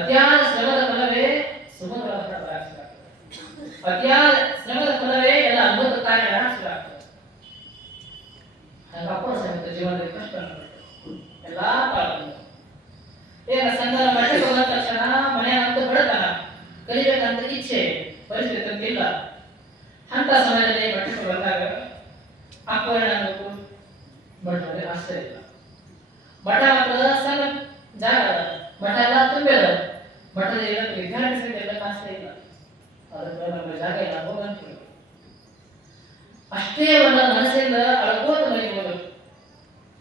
ಅತಿಯಾದ ಶ್ರಮದ ಫಲವೇ ಸುಮಧುರವಾದ ಅತಿಯಾದ ಶ್ರಮದ ಫಲವೇ ಎಲ್ಲ ಅದ್ಭುತ ಕಾರ್ಯ ಶುರುವಾಗ್ತದೆ. ನನ್ನ ಅಪ್ಪ ಸಮೇತ ಜೀವನದಲ್ಲಿ ಕಷ್ಟ ಎಲ್ಲ ಪಾಲ್ಗೊಂಡು ಈಗ ಸಂಘದ ಮನೆಗೆ ಹೋದ ತಕ್ಷಣ ಮನೆ ಅಂತ ಬಡತನ ಕಲಿಬೇಕಂತ ಇಚ್ಛೆ ಪರಿಸ್ಥಿತಿ ಇಲ್ಲ. ಅಂತ ಸಮಯದಲ್ಲಿ ಮಠಕ್ಕೆ ಬಂದಾಗ ಅಪ್ಪನಾಗಬೇಕು ಬಡವರಿಗೆ ಆಶ್ಚರ್ಯ ಇಲ್ಲ. ಮಠ ಸಂಘ ಜಾಗ ಮಠ ಮಠದ ಎಲ್ಲ ವಿದ್ಯಾರ್ಥಿ ಸಂಖ್ಯೆ ಎಲ್ಲ ಆಶ್ರಯ ಇಲ್ಲ. ಅದಕ್ಕೆ ನಮ್ಮ ಜಾಗ ಇಲ್ಲ ಹೋಗಂತ ಅಷ್ಟೇ ಒಂದು ಮನಸ್ಸಿಂದ ಅಳ್ಕೋತ ಮನೆಗೆ ಹೋಗಬೇಕು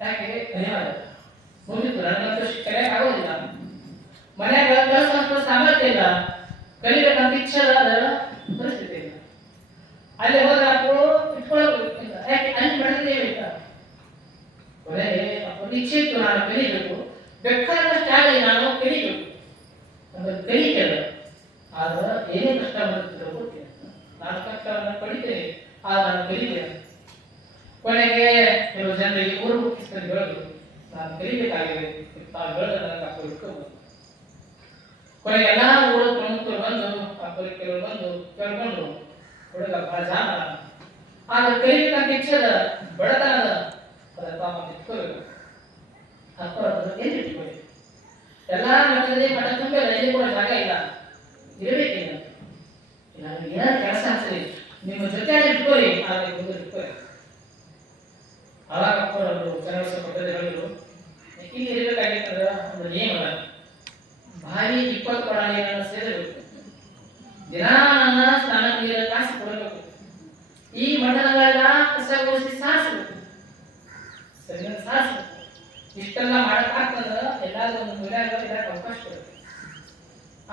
ಯಾಕೆ? ಧನ್ಯವಾದ. ಮುಂದಿತ್ತು ನನಗಂತೂ ಕರೆಯಕ್ಕೆ ಆಗೋದಿಲ್ಲ. ಮನೆಯಾಗ ಕೆಲಸ ಅಂತ ಸಾಮರ್ಥ್ಯ ಇಲ್ಲ. ಕಲಿಬೇಕಂತ ಇಚ್ಛೆ ಅದ ಪರಿಸ್ಥಿತಿ ಇಲ್ಲ. ಅಲ್ಲಿ ಹೋದ್ರೆ ಅಪ್ಪು ಇಟ್ಕೊಳ್ಳೋಕೆ ಇಲ್ಲ ಯಾಕೆ ಅಲ್ಲಿ ಬೆಳೆದೇ ಇಲ್ಲ ಕೊನೆಗೆ ಅಪ್ಪನ ಇಚ್ಛೆ ಇತ್ತು ನಾನು ಕಲಿಬೇಕು ಬೇಕಾದಷ್ಟು ಆಗಲಿ ನಾನು ಕಲಿಬೇಕು ಅಂತ ಕಲಿತೇವೆ. ಆದ್ರೆ ಏನೇ ಕಷ್ಟ ಬರುತ್ತೆ ಗೊತ್ತಿಲ್ಲ ನಾನು ಕಷ್ಟವನ್ನು ಪಡಿತೇನೆ ಆದ್ರೆ ನಾನು ಕಲಿತೇನೆ. ಕೊನೆಗೆ ಕೆಲವು ಜನರಿಗೆ ಊರು ಮುಖ್ಯಸ್ಥರು ಹೇಳಿದ್ರು ನಾನು ಕಲಿಬೇಕಾಗಿದೆ. ತಾವು ಹೇಳಿದ ನನ್ನ ಕೊನೆಗೆ ಎಲ್ಲ ಊರ ಪ್ರಮುಖರು ಬಂದು ಕೆಲವರು ಬಂದು ಕೇಳ್ಕೊಂಡು, ಹುಡುಗ ಬಹಳ ಜಾಣ ಆದ್ರೆ ಕಲಿಬೇಕಂತ ಇಚ್ಛೆ ಅದ ಬಡತನ ಅದ ಅದ ತಾವ ಇಟ್ಕೋಬೇಕು ಎಲ್ಲಿ ಇಟ್ಕೊಳ್ಳಿ ಎಲ್ಲಾ ಮಠದಲ್ಲಿ ಮಠ ತುಂಬ ಎಲ್ಲಿ ಕೂಡ ಜಾಗ ಇಲ್ಲ ಇರಬೇಕಿಲ್ಲ ನನಗೆ ಏನಾದ್ರು ಕೆಲಸ ಅನ್ಸಲಿ ನಿಮ್ಮ ಜೊತೆ ಇಟ್ಕೊಳ್ಳಿ ಆದ್ರೆ ಮುಂದೆ ಇಟ್ಕೊಳ್ಳಿ ಅವಾಗ ಅಪ್ಪರವರು ಜನವಸ ಪದ್ಧತಿ ಹೇಳಿದ್ರು ಇಲ್ಲಿ ಇರಬೇಕಾಗಿತ್ತಂದ್ರೆ ಒಂದು ನಿಯಮ ಅದ ಬಾವಿ ಇಪ್ಪತ್ತು ಕೊಡ ನೀರನ್ನು ಸೇರಬೇಕು ದಿನ ಸ್ನಾನ ನೀರೆಲ್ಲ ಕೊಡಬೇಕು. ಈ ಮಠಗಳೆಲ್ಲ ಕಸ ಗುಡಿಸಿ ಸಾರಿಸಬೇಕು. ಸರಿಯಾದ ಸಾರಿಸಬೇಕು. ಇಷ್ಟೆಲ್ಲ ಮಾಡಕ್ಕಾಗ್ತದ ಎಲ್ಲಾದ್ರೂ ಒಂದು ಮನ್ಯಾಗ ಇರಕ್ಕೆ ಅವಕಾಶ ಕೊಡಬೇಕು.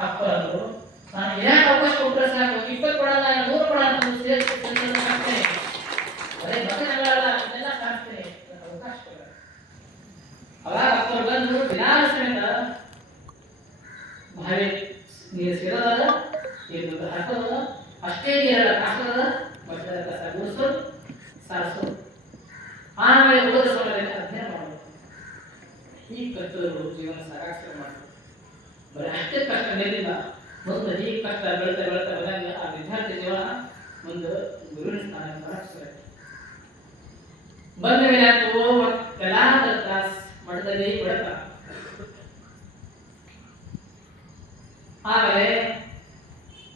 ಅಪ್ಪ ಅಂದ್ರು ನಾನು ಇರಕ್ಕೆ ಅವಕಾಶ ಕೊಟ್ಟರೆ ಸಾಕು, ಇಪ್ಪತ್ತು ಕೊಡಲ್ಲ, ನೂರು ಕೊಡಲ್ಲ ಅಂತ ಸೇರಿಸಿ ಅದೇ ಮಠಗಳೆಲ್ಲ ಇದೆಲ್ಲ ಸಾರಿಸ್ತೇನೆ ನನಗೆ ಅವಕಾಶ ಕೊಡ ಅವಾಗ ಅಪ್ಪರು ಬಂದು ದಿನಾಲ ಸಮೇತ ಬಾವಿ ನೀರು ಸೇರೋದದ ಹಾಕೋದ ಅಷ್ಟೇ ನೀರೆಲ್ಲ ಹಾಕೋದ ಮತ್ತೆ ಕಸ ಗುಡಿಸೋದು ಸಾರಿಸೋದು ಆಮೇಲೆ ಉಳಿದ ಸಮಯದಲ್ಲಿ ಅಧ್ಯಯನ ಮಾಡೋದು ಈ ಕಷ್ಟಗಳು ಜೀವನ ಸಾಗಾಕ್ಷರ ಮಾಡೋದು ಬರೀ ಅಷ್ಟೇ ಕಷ್ಟ ನಿಲ್ಲಿಲ್ಲ ಮುಂದೆ ಈ ಕಷ್ಟ ಬೆಳೀತಾ ಬೆಳೀತಾ ಆ ವಿದ್ಯಾರ್ಥಿ ಜೀವನ ಮುಂದೆ ಗುರುವಿನ ಸ್ಥಾನ ಸಾಗಾಕ್ಷರ ಬಂದ ಮೇಲೆ ಆಯ್ತು ಎಲ್ಲಾ ಕ್ಲಾಸ್ ಮಠದಲ್ಲಿ ಬೆಳಕ ಆಮೇಲೆ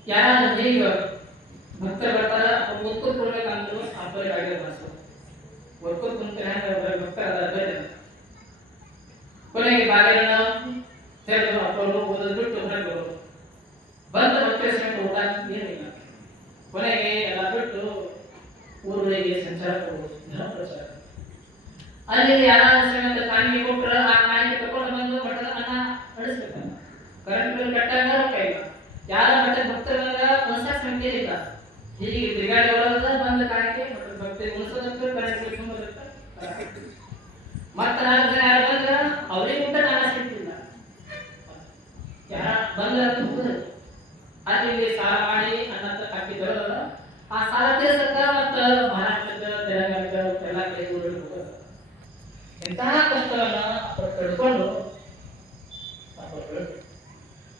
ಯಾರಾದ್ರೂ ಹೇಗೆ ಭಕ್ತರು ಬರ್ತಾರ ಅವ್ರು ಒತ್ತು ಕೊಡ್ಬೇಕಂದ್ರು ಅಬ್ಬರಿಗೆ ಆಗಿದೆ ಮನಸ್ಸು ಒತ್ತು ಕುಂತ ಭಕ್ತರ ಅಬ್ಬರಿ ಕೊನೆಗೆ ಬಾಗಿಲನ್ನ ತೆರೆದು ಅಪ್ಪರು ಓದೋದು ಬಿಟ್ಟು ಹೊರಗೆ ಬರೋದು ಬಂದ ಭಕ್ತರ ಸಂಖ್ಯೆ ಊಟ ಏನಿಲ್ಲ. ಕೊನೆಗೆ ಎಲ್ಲ ಬಿಟ್ಟು ಊರುಗಳಿಗೆ ಸಂಚಾರ ಪ್ರಚಾರ. ಅಲ್ಲಿ ಯಾರಾದ್ರೂ ಶ್ರೀಮಂತ ಕಾಣಿಗೆ ಕೊಟ್ಟರೆ ಆ ಕಾಣಿಗೆ ತಗೊಂಡು ಬಂದು ಮಠದ ಅನ್ನ ಕರೆಂಟ್ ಬಿಲ್ ಕಟ್ಟಾಗ ರೊಕ್ಕ ಇಲ್ಲ. ಯಾರ ಹೀಗೆ ತಿರುಗಾಡಿ ಬಂದ ಕಾಣಿಕೆ ಭಕ್ತಿ ಉಳಿಸೋದಕ್ಕೆ ಬಿಲ್ ಮತ್ತೆ ನಾಲ್ಕು ಯಾರು ಬಂದ್ರ? ನಾನು ಸಿಗ್ತಿಲ್ಲ ಯಾರ ಅಲ್ಲಿ ಸಾಲ ಮಾಡಿ ಅನ್ನಂತ ಆ ಸಾಲ ತೀರ್ಸಕ್ಕ ಮತ್ತ ಮಹಾರಾಷ್ಟ್ರದ ತೆಲಂಗಾಣದ ಎಲ್ಲ ಕೈ ಊರಿಗೆ ಹೋಗೋದು. ಎಂತಹ ಕಷ್ಟವನ್ನ ಅವರು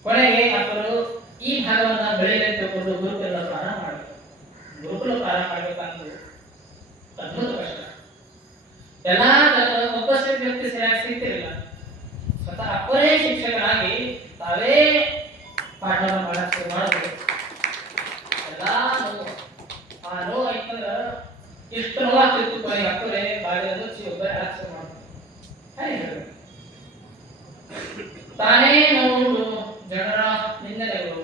ಕೊನೆಗೆ ಅವರು ಈ ಭಾಗವನ್ನ ಬೆಳೆಯಲಿ ತಗೊಂಡು ಗುರುತೆಲ್ಲ ಮಾಡಬೇಕು ಗುರುಕುಲ ಪ್ರಾರಂಭ ಮಾಡ್ಬೇಕಂತ ಅದ್ಭುತ ಕಷ್ಟ ಎಲ್ಲ ಜನ ಒಬ್ಬ ವ್ಯಕ್ತಿ ಸರಿಯಾಗಿ ಸಿಗ್ತಿರಲಿಲ್ಲ. ಸ್ವತಃ ಅಪ್ಪರೇ ಶಿಕ್ಷಕರಾಗಿ ತಾವೇ ಪಾಠವನ್ನು ಮಾಡಕ್ಕೆ ಶುರು ಮಾಡಿದ್ರು. ಎಲ್ಲ ನೋವು. ಆ ನೋವು ಐತಂದ್ರೆ ಇಷ್ಟು ನೋವಾಗ್ತಿತ್ತು ಕೊನೆಗೆ ಅಪ್ಪರೇ ಬಾಗಿಲ ಒಬ್ಬರೇ ಹೇಳ್ಬೇಕು. ತಾನೇ ನೋವು ಜನರ ನಿಂದನೆಗಳು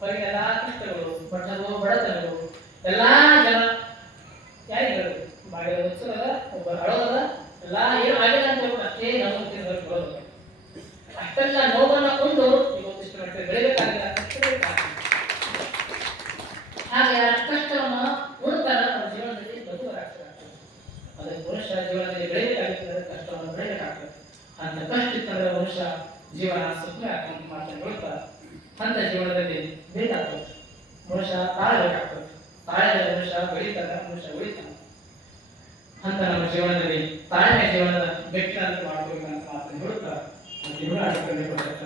ಹೊರಗಿನ ಎಲ್ಲಾ ಕಷ್ಟಗಳು ಮಠಗಳು ಬಡತನಗಳು ಎಲ್ಲಾ ಜನ ಯಾರಿಗೆ ಹೇಳಬೇಕು ಬಾಗಿಲ ಮುಚ್ಚೋದ ಒಬ್ಬ ಅಳೋದ ಏನು ಆಗಿಲ್ಲ ಅಂತ ನಾವು ಅಷ್ಟೆಲ್ಲ ನೋವನ್ನ ಕೊಂಡು ಹಾಗೆ ಆ ಕಷ್ಟವನ್ನು ನಮ್ಮ ಜೀವನದಲ್ಲಿ ಬದುಕಲಾಗ್ತದೆ ಅದಕ್ಕೆ ಮನುಷ್ಯ ಜೀವನದಲ್ಲಿ ಬೆಳಿಬೇಕಾಗಿರ್ತದೆ ಕಷ್ಟವನ್ನು ಬೆಳೆಯಬೇಕಾಗ್ತದೆ ಅಂತ ಕಷ್ಟ ಇತ್ತಂದ್ರೆ ಮನುಷ್ಯ ಜೀವನ ಸುಖ ಅಂತ ಹೇಳ್ತಾ ಅಂತ ಜೀವನದಲ್ಲಿ ಬೇಕಾಗ್ತದೆ. ಮನುಷ್ಯ ತಾಳಬೇಕಾಗ್ತದೆ. ತಾಳಿದ ಮನುಷ್ಯ ಬೆಳಿತಾನೆ ಮನುಷ್ಯ ಉಳಿತಾನೆ. ಅಂತ ನಮ್ಮ ಜೀವನದಲ್ಲಿ ತಾಳ್ಮೆ ಜೀವನದ ಬೆಟ್ಟನ್ನು ಮಾಡಬೇಕಂತ ಮಾತನ್ನು ಹೇಳುತ್ತಾ ಜೀವನ ಅಡಿಕೊಂಡು ಕೊಟ್ಟಂತ